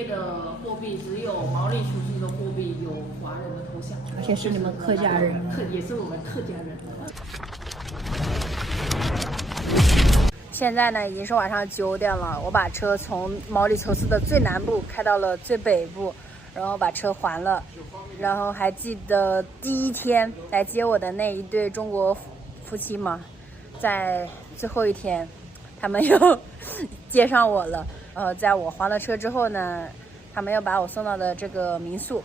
别的货币，只有毛利出去的货币有华人的头像，而且是你们客家人，也是我们客家人。现在呢已经是晚上9点了，我把车从毛里求斯的最南部开到了最北部，然后把车还了。然后还记得第一天来接我的那一对中国夫妻吗？在最后一天，他们又接上我了。在我还了车之后呢，他们又把我送到的这个民宿，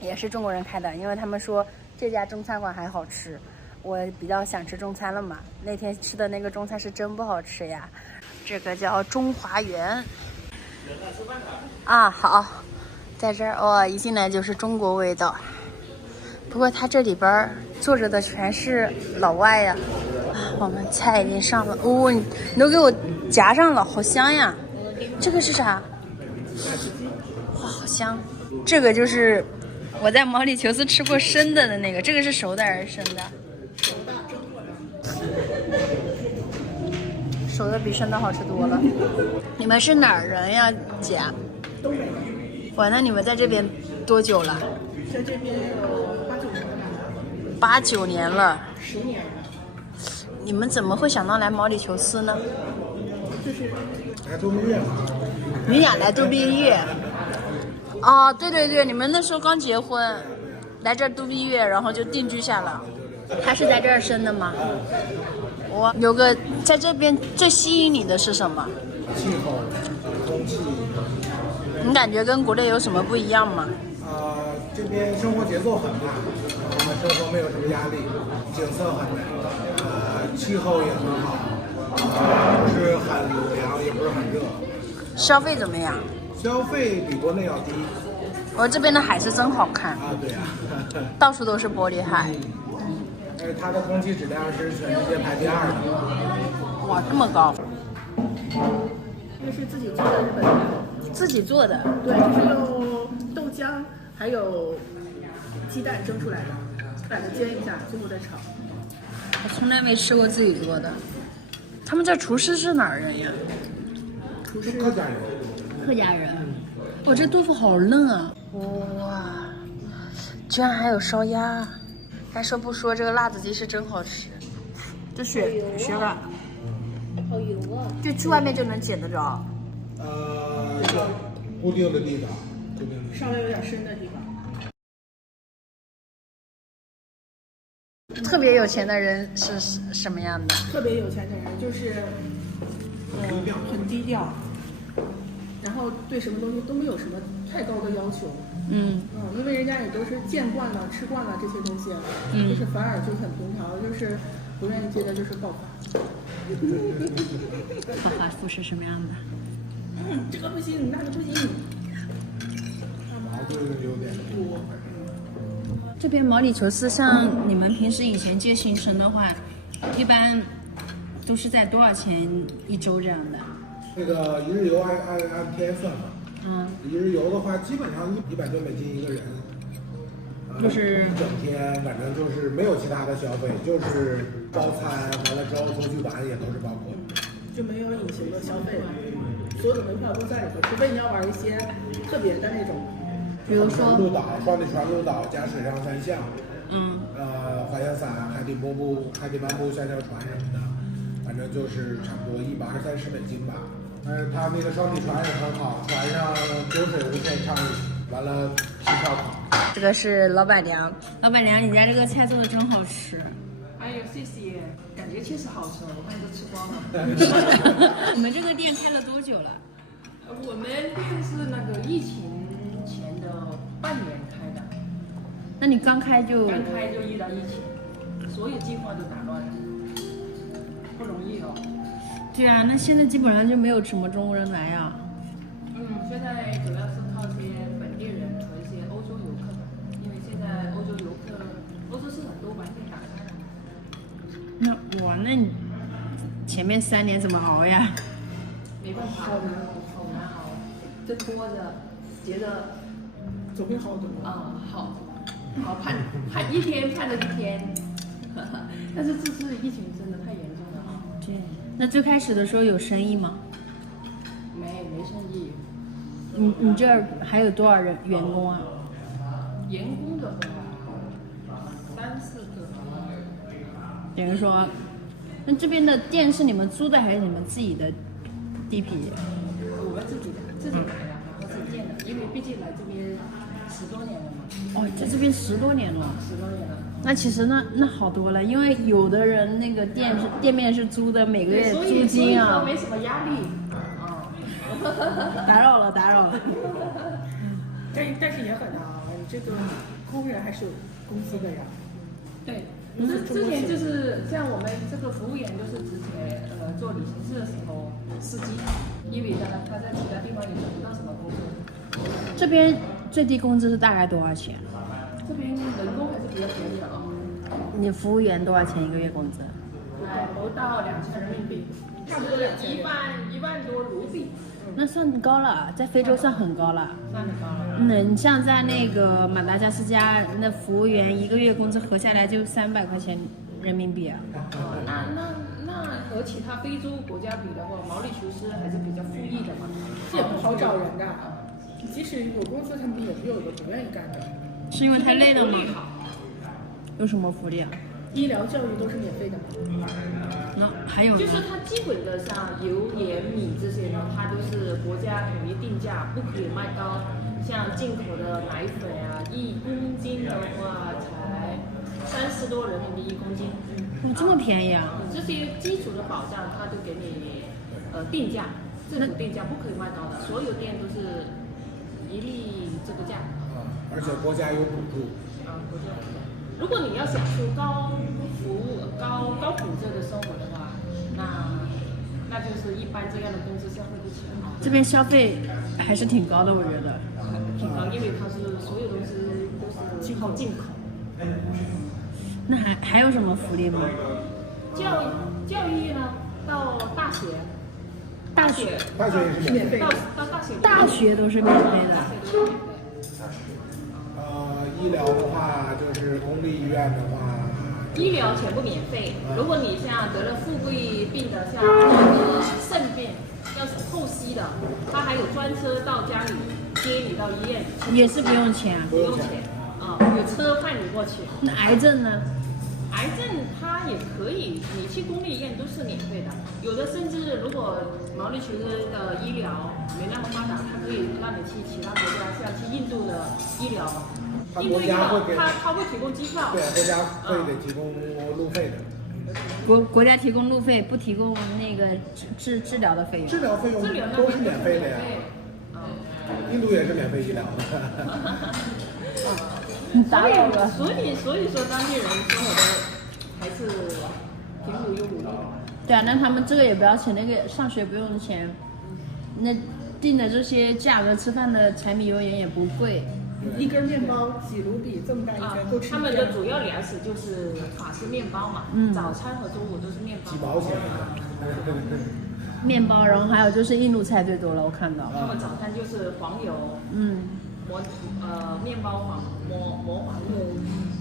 也是中国人开的，因为他们说这家中餐馆还好吃。我比较想吃中餐了嘛，那天吃的那个中餐是真不好吃呀。这个叫中华园啊，好，在这儿哇，一进来就是中国味道。不过它这里边坐着的全是老外呀。我们菜已经上了，哦，你都给我夹上了，好香呀！这个是啥？哇，好香！这个就是我在毛里求斯吃过生的那个，这个是熟的还是生的？熟的比生的好吃多了。你们是哪儿人呀，姐？东北。哇，那你们在这边多久了？在这边有8、9年了吧。8、9年了。10年了。你们怎么会想到来毛里求斯呢？就是来度蜜月。你俩来度蜜月？啊，对对对，你们那时候刚结婚，来这儿度蜜月，然后就定居下了。他是在这儿生的吗？我有个在这边最吸引你的是什么？气候、空气。你感觉跟国内有什么不一样吗？这边生活节奏很慢，我们生活没有什么压力，景色很美，气候也很好，不是很凉，也不是很热。消费怎么样？消费比国内要低。我这边的海是真好看啊，对呀、到处都是玻璃海。它的空气质量是全世界排第2的。哇，这么高！这是自己做的日本的。自己做的？对，就是用豆浆还有鸡蛋蒸出来的，把它煎一下，最后再炒。我从来没吃过自己做的。他们这厨师是哪儿人呀？厨师客家人。客家人。我这豆腐好嫩啊！哇，居然还有烧鸭！该说不说，这个辣子鸡是真好吃。这血感，好油啊！就去外面就能捡得着。固定的地方，稍微有点深的地方。特别有钱的人是什么样的？特别有钱的人就是很低调，然后对什么东西都没有什么太高的要求。因为人家也都是见惯了、吃惯了这些东西，就是反而就很平常，就是不愿意接的就是暴发。暴发户是什么样的？这个不行，那个不行。矛盾有点多。这边毛里求斯，像你们平时以前接行程的话，一般都是在多少钱1周这样的？那个一日游按天算嘛。一日游的话，基本上100多美金一个人。就是一整天，反正就是没有其他的消费，就是包餐，完了之后出去玩也都是包括。就没有隐形的消费，所有的门票都在里头，除非你要玩一些特别的那种，比如说鹿岛、双里船鹿岛加水上3项，滑翔伞、海底漫步、下跳船什么的，反正就是差不多120-130美金吧。但是它那个双体船也很好，船上酒水无限畅饮，完了吃烧烤。这个是老板娘，老板娘，你家这个菜做的真好吃。哎呦，谢谢，感觉确实好吃，我看都吃光了。你们这个店开了多久了？我们店是那个疫情前的半年开的。那你刚开就遇到疫情，所有计划都打乱了，不容易哦。对啊，那现在基本上就没有什么中国人来呀。现在主要是靠一些本地人和一些欧洲游客，因为现在欧洲市场都完全打开了。那你前面3年怎么熬呀？没办法，好难熬，就拖着，觉得总会好的。好盼一天盼着一天，但是这次疫情真的太严重了啊。对，那最开始的时候有生意吗？没生意，你这儿还有多少员工啊？员工的话，3、4个。等于说，那这边的店是你们租的还是你们自己的地皮？我们自己买的，然后自己建的，因为毕竟来这边10多年了嘛。哦，在这边10多年了。10多年了。那其实那好多了，因为有的人那个店面是租的，每个月租金啊。所以说没什么压力。打扰了。但是也很啊，你这个工人还是有工资的呀。对。之前就是像我们这个服务员都是之前做旅行社的时候司机，因为他在其他地方也找不到什么工作。这边最低工资是大概多少钱？这边人工还是比较便宜的啊。你服务员多少钱一个月工资？不到2000人民币，差不多1万多卢比。那算高了，在非洲算很高了。算很高了。你像在那个马达加斯加，那服务员一个月工资合下来就300块钱人民币啊。那和其他非洲国家比的话，毛利厨师还是比较富裕的嘛，这也不好找人的。即使有工资，他们也不愿意干的。是因为太累了吗？有什么福利啊？医疗教育都是免费的。那还有呢？就是它基本的像油盐米这些呢，它都是国家统一定价，不可以卖高。像进口的奶粉啊，1公斤的话才30多人民币1公斤。这么便宜啊！这些基础的保障，它都给你定价，政府定价不可以卖高的，所有店都是一律这个价。而且国家有补助。国家有补助。如果你要享受高品质的生活的话，那就是一般这样的公司消费不起。这边消费还是挺高的，我觉得。挺高，因为它是所有东西都是靠进口。那还有什么福利吗？教育呢，到大学也是免费。到大学都是免费的。医疗的话，就是公立医院的话，医疗全部免费。如果你像得了富贵病的，像肾病，要是透析的，他还有专车到家里接你到医院。也是不用钱啊？不用钱啊，有车派你过去。那癌症呢？癌症它也可以，你去公立医院都是免费的。有的甚至如果毛利球的医疗没那么发达，它可以让你去其他国家，像去印度的医疗。印度医疗他会提供机票。对，国家会给提供路费的。国家提供路费，不提供那个治疗的费用。治疗费用都是免费的呀。印度也是免费医疗的。打扰了。所以说当地人生活的还是挺无忧无虑的。对啊，那他们这个也不要钱，那个上学不用钱，那订的这些价格，吃饭的柴米油盐也不贵。一根面包几卢比，这么大一根够吃。他们的主要粮食就是法式面包嘛，早餐和中午都是面包。几毛钱。面包，然后还有就是印度菜最多了，我看到。他们早餐就是黄油，面包磨黄油。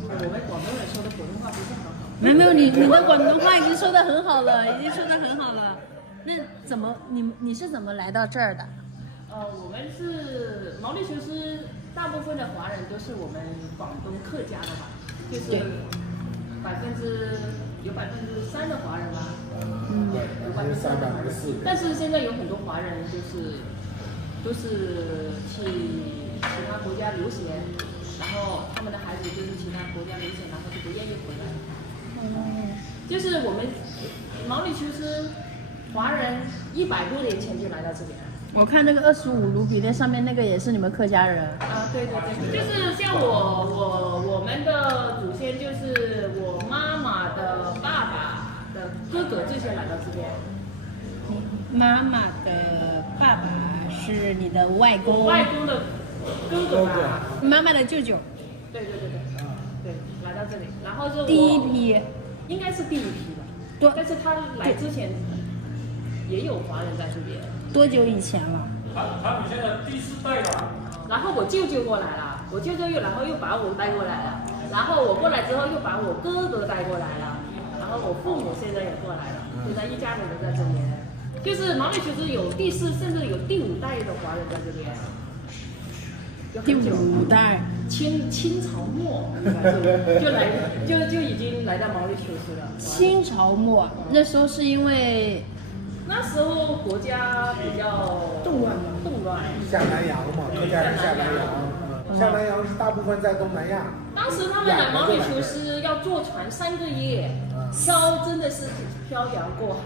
我们广东人说的普通话不是很好。没有，你的广东话已经说得很好了，那怎么你是怎么来到这儿的？我们是毛利球师，大部分的华人都是我们广东客家的吧，就是有3%的华人吧，有3%的华人。但是现在有很多华人都是去其他国家留学，然后他们的孩子就是其他国家留学，然后就不愿意回来。就是我们毛利球师华人100多年前就来到这边了。我看那个25卢比那上面那个也是你们客家人啊？对，就是像我们的祖先，就是我妈妈的爸爸的哥哥这些来到这边。妈妈的爸爸是你的外公？外公的哥哥吧？妈妈的舅舅？对，来到这里，然后是第一批，应该是第一批吧。对，但是他来之前也有华人在这边。多久以前了？他们现在第4代了。然后我舅舅过来了，我舅舅然后又把我带过来了，然后我过来之后又把我哥哥带过来了，然后我父母现在也过来了，现在一家人都在这边。就是毛利球师有第4甚至有第5代的华人在这边。第5代，清朝末就已经来到毛里求斯了。清朝末那时候是因为那时候国家比较动乱，下南洋嘛，客家人下南洋，下南洋是大部分在东南亚。当时他们来毛里求斯要坐船3个月，真的是漂洋过海，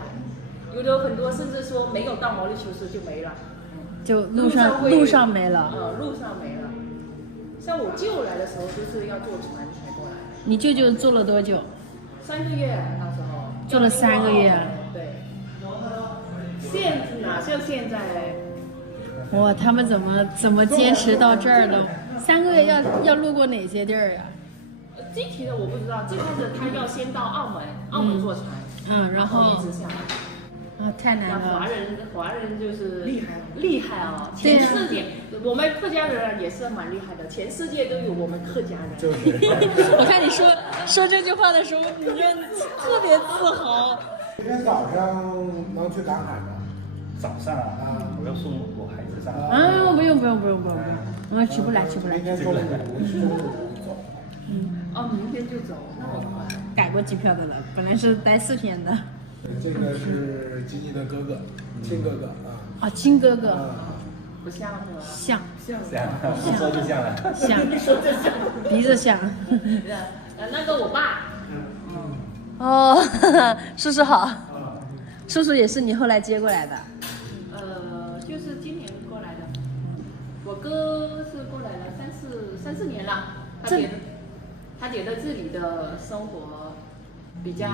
有的很多甚至说没有到毛里求斯就没了，就路上没了。路上没了。像我舅来的时候，就是要坐船才过来。你舅舅做了多久？3个月，那时候做了3个月。对。哪像现在？哇，他们怎么坚持到这儿的？3个月要路过哪些地儿呀？具体的我不知道。最开始他要先到澳门坐船，然后一直下来。太难了。华人就是厉害啊！全世界，我们客家人也是蛮厉害的，全世界都有我们客家人。就是我看你说这句话的时候，你就特别自豪。今天早上能去赶海吗？早上啊，我要送我孩子上。不用，起不来。明天中午走。明天就走，那么快？改过机票的了，本来是待4天的。这个是吉吉的哥哥，亲哥哥啊。亲哥哥。不像是吧？像，说就像了。像，鼻子像。那个我爸。叔叔好。叔叔也是你后来接过来的？就是今年过来的。我哥是过来了3、4年了，他觉得这里的生活比较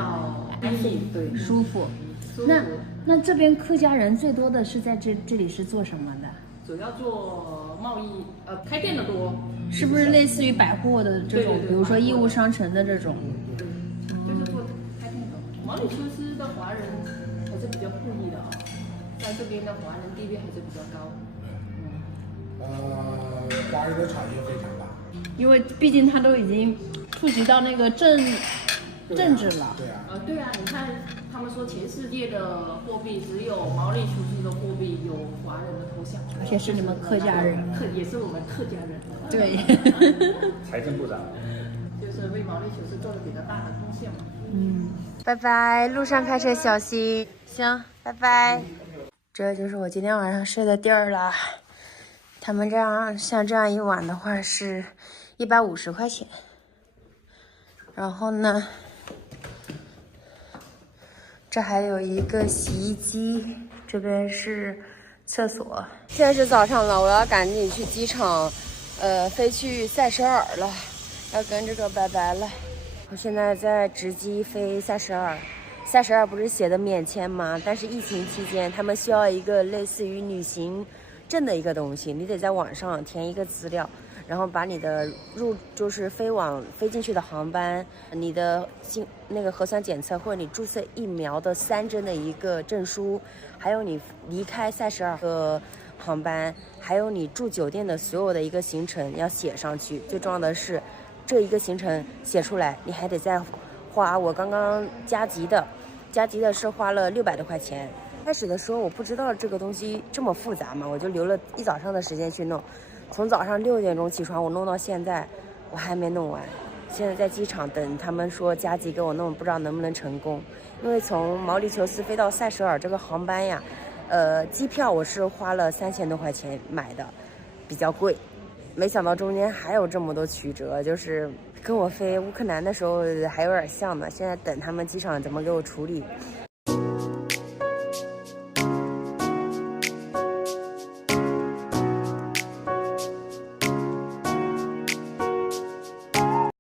安逸，对，舒服。那这边客家人最多的是在这里是做什么的？主要做贸易，开店的多。是不是类似于百货的这种，比如说义乌商城的这种？对，就是做开店的。毛里求斯的华人还是比较富裕的啊，在这边的华人地位还是比较高。华人的产业非常大，因为毕竟他都已经触及到那个政治了。对啊，你看他们说全世界的货币只有毛里求斯的货币有华人的头像，而且是你们客家人，也是我们客家人。对。财政部长。就是为毛里求斯做了比较大的贡献嘛。拜拜，路上开车小心。行，拜拜。这就是我今天晚上睡的地儿了。他们像这样一晚的话是150块钱。然后呢，这还有一个洗衣机，这边是厕所。现在是早上了，我要赶紧去机场，飞去塞舌尔了，要跟这个拜拜了。我现在在直机飞塞舌尔，塞舌尔不是写的免签吗？但是疫情期间，他们需要一个类似于旅行证的一个东西，你得在网上填一个资料，然后把你的就是飞进去的航班，你的那个核酸检测或者你注射疫苗的3针的一个证书，还有你离开塞舌尔的航班，还有你住酒店的所有的一个行程要写上去。最重要的是，这一个行程写出来，你还得再花。我刚刚加急的是花了600多块钱。开始的时候我不知道这个东西这么复杂嘛，我就留了一早上的时间去弄。从早上6点钟起床，我弄到现在，我还没弄完。现在在机场等他们说加急给我弄，不知道能不能成功。因为从毛里求斯飞到塞舌尔这个航班呀，机票我是花了3000多块钱买的，比较贵。没想到中间还有这么多曲折，就是跟我飞乌克兰的时候还有点像呢。现在等他们机场怎么给我处理。